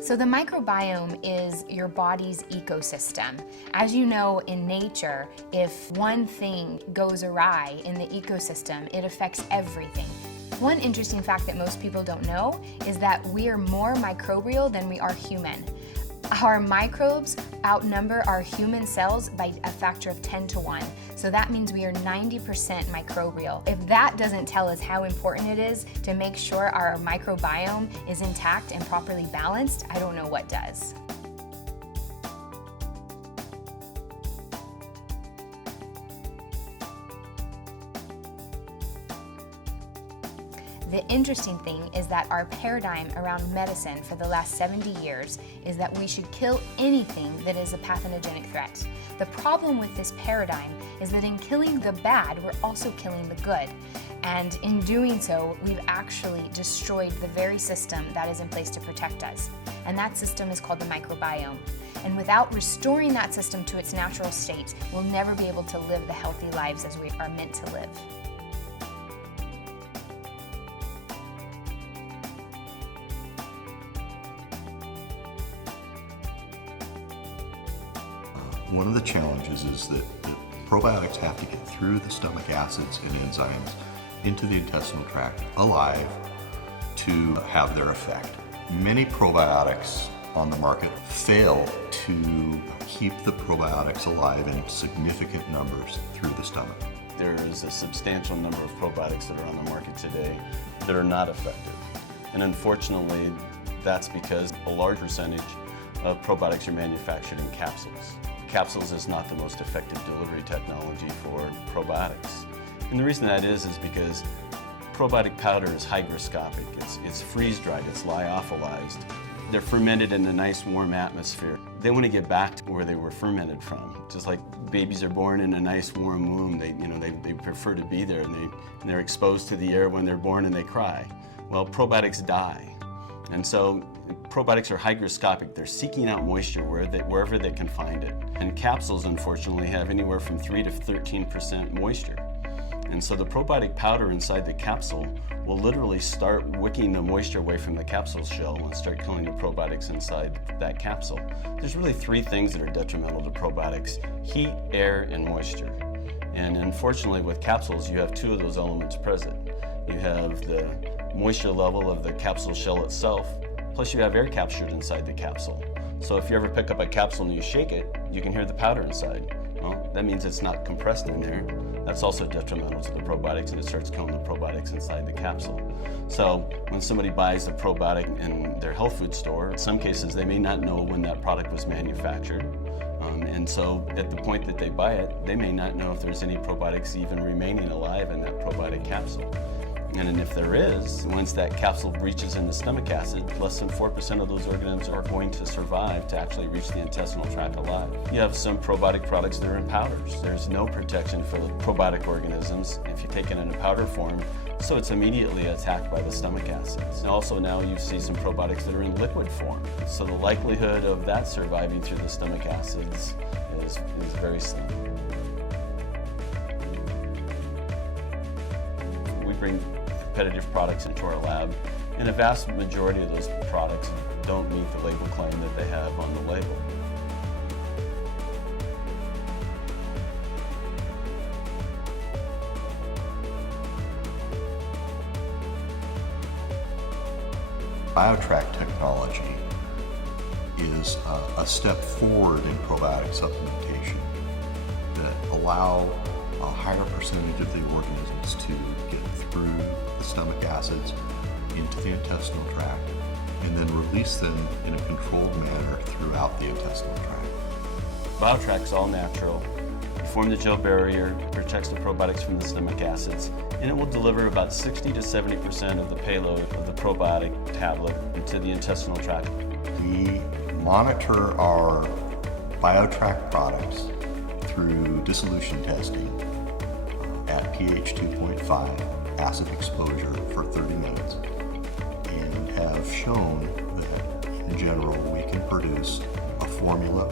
So the microbiome is your body's ecosystem. As you know, in nature, if one thing goes awry in the ecosystem, it affects everything. One interesting fact that most people don't know is that we are more microbial than we are human. Our microbes outnumber our human cells by a factor of 10 to 1. So that means we are 90% microbial. If that doesn't tell us how important it is to make sure our microbiome is intact and properly balanced, I don't know what does. The interesting thing is that our paradigm around medicine for the last 70 years is that we should kill anything that is a pathogenic threat. The problem with this paradigm is that in killing the bad, we're also killing the good. And in doing so, we've actually destroyed the very system that is in place to protect us. And that system is called the microbiome. And without restoring that system to its natural state, we'll never be able to live the healthy lives as we are meant to live. One of the challenges is that probiotics have to get through the stomach acids and enzymes into the intestinal tract alive to have their effect. Many probiotics on the market fail to keep the probiotics alive in significant numbers through the stomach. There is a substantial number of probiotics that are on the market today that are not effective. And unfortunately, that's because a large percentage of probiotics are manufactured in capsules. Capsules is not the most effective delivery technology for probiotics. And the reason that is because probiotic powder is hygroscopic. It's freeze-dried, it's lyophilized. They're fermented in a nice warm atmosphere. They want to get back to where they were fermented from. Just like babies are born in a nice warm womb, they prefer to be there, and they're exposed to the air when they're born and they cry. Well, probiotics die. And so probiotics are hygroscopic. They're seeking out moisture wherever they can find it. And capsules, unfortunately, have anywhere from 3 to 13% moisture. And so the probiotic powder inside the capsule will literally start wicking the moisture away from the capsule shell and start killing the probiotics inside that capsule. There's really 3 things that are detrimental to probiotics: heat, air, and moisture. And unfortunately, with capsules, you have 2 of those elements present. You have the moisture level of the capsule shell itself, plus you have air captured inside the capsule. So if you ever pick up a capsule and you shake it, you can hear the powder inside. Well, that means it's not compressed in there. That's also detrimental to the probiotics, and it starts killing the probiotics inside the capsule. So when somebody buys a probiotic in their health food store, in some cases they may not know when that product was manufactured. And so at the point that they buy it, they may not know if there's any probiotics even remaining alive in that probiotic capsule. And if there is, once that capsule reaches in the stomach acid, less than 4% of those organisms are going to survive to actually reach the intestinal tract alive. You have some probiotic products that are in powders. There's no protection for the probiotic organisms if you take it in a powder form, so it's immediately attacked by the stomach acids. And also now you see some probiotics that are in liquid form, so the likelihood of that surviving through the stomach acids is very slim. We bring competitive products into our lab, and a vast majority of those products don't meet the label claim that they have on the label. BIO-tract technology is a step forward in probiotic supplementation that allow a higher percentage of the organisms to get through the stomach acids into the intestinal tract and then release them in a controlled manner throughout the intestinal tract. BIO-tract's all natural. It forms the gel barrier, protects the probiotics from the stomach acids, and it will deliver about 60 to 70% of the payload of the probiotic tablet into the intestinal tract. We monitor our BIO-tract products through dissolution testing at pH 2.5 acid exposure for 30 minutes, and have shown that in general we can produce a formula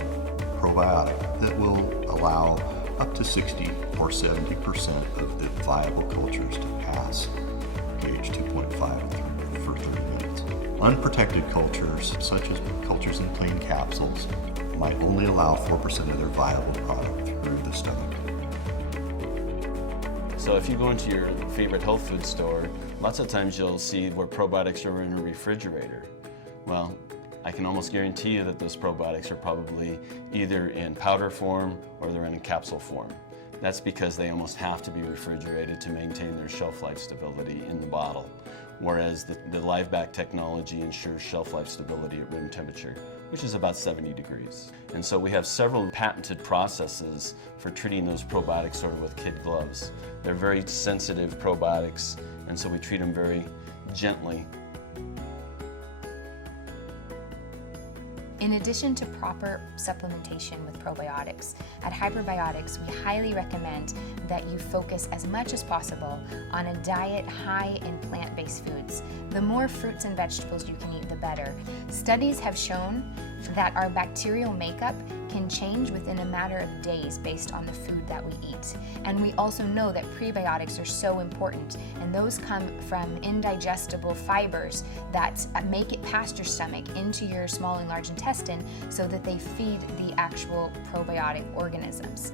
probiotic that will allow up to 60 or 70% of the viable cultures to pass pH 2.5 for 30 minutes. Unprotected cultures, such as cultures in plain capsules, might only allow 4% of their viable product through the stomach. So if you go into your favorite health food store, lots of times you'll see where probiotics are in a refrigerator. Well, I can almost guarantee you that those probiotics are probably either in powder form or they're in capsule form. That's because they almost have to be refrigerated to maintain their shelf life stability in the bottle, whereas the live back technology ensures shelf life stability at room temperature, which is about 70 degrees. And so we have several patented processes for treating those probiotics sort of with kid gloves. They're very sensitive probiotics, and so we treat them very gently. In addition to proper supplementation with probiotics, at Hyperbiotics we highly recommend that you focus as much as possible on a diet high in plant-based foods. The more fruits and vegetables you can eat, the better. Studies have shown that our bacterial makeup can change within a matter of days based on the food that we eat. And we also know that prebiotics are so important, and those come from indigestible fibers that make it past your stomach into your small and large intestine so that they feed the actual probiotic organisms.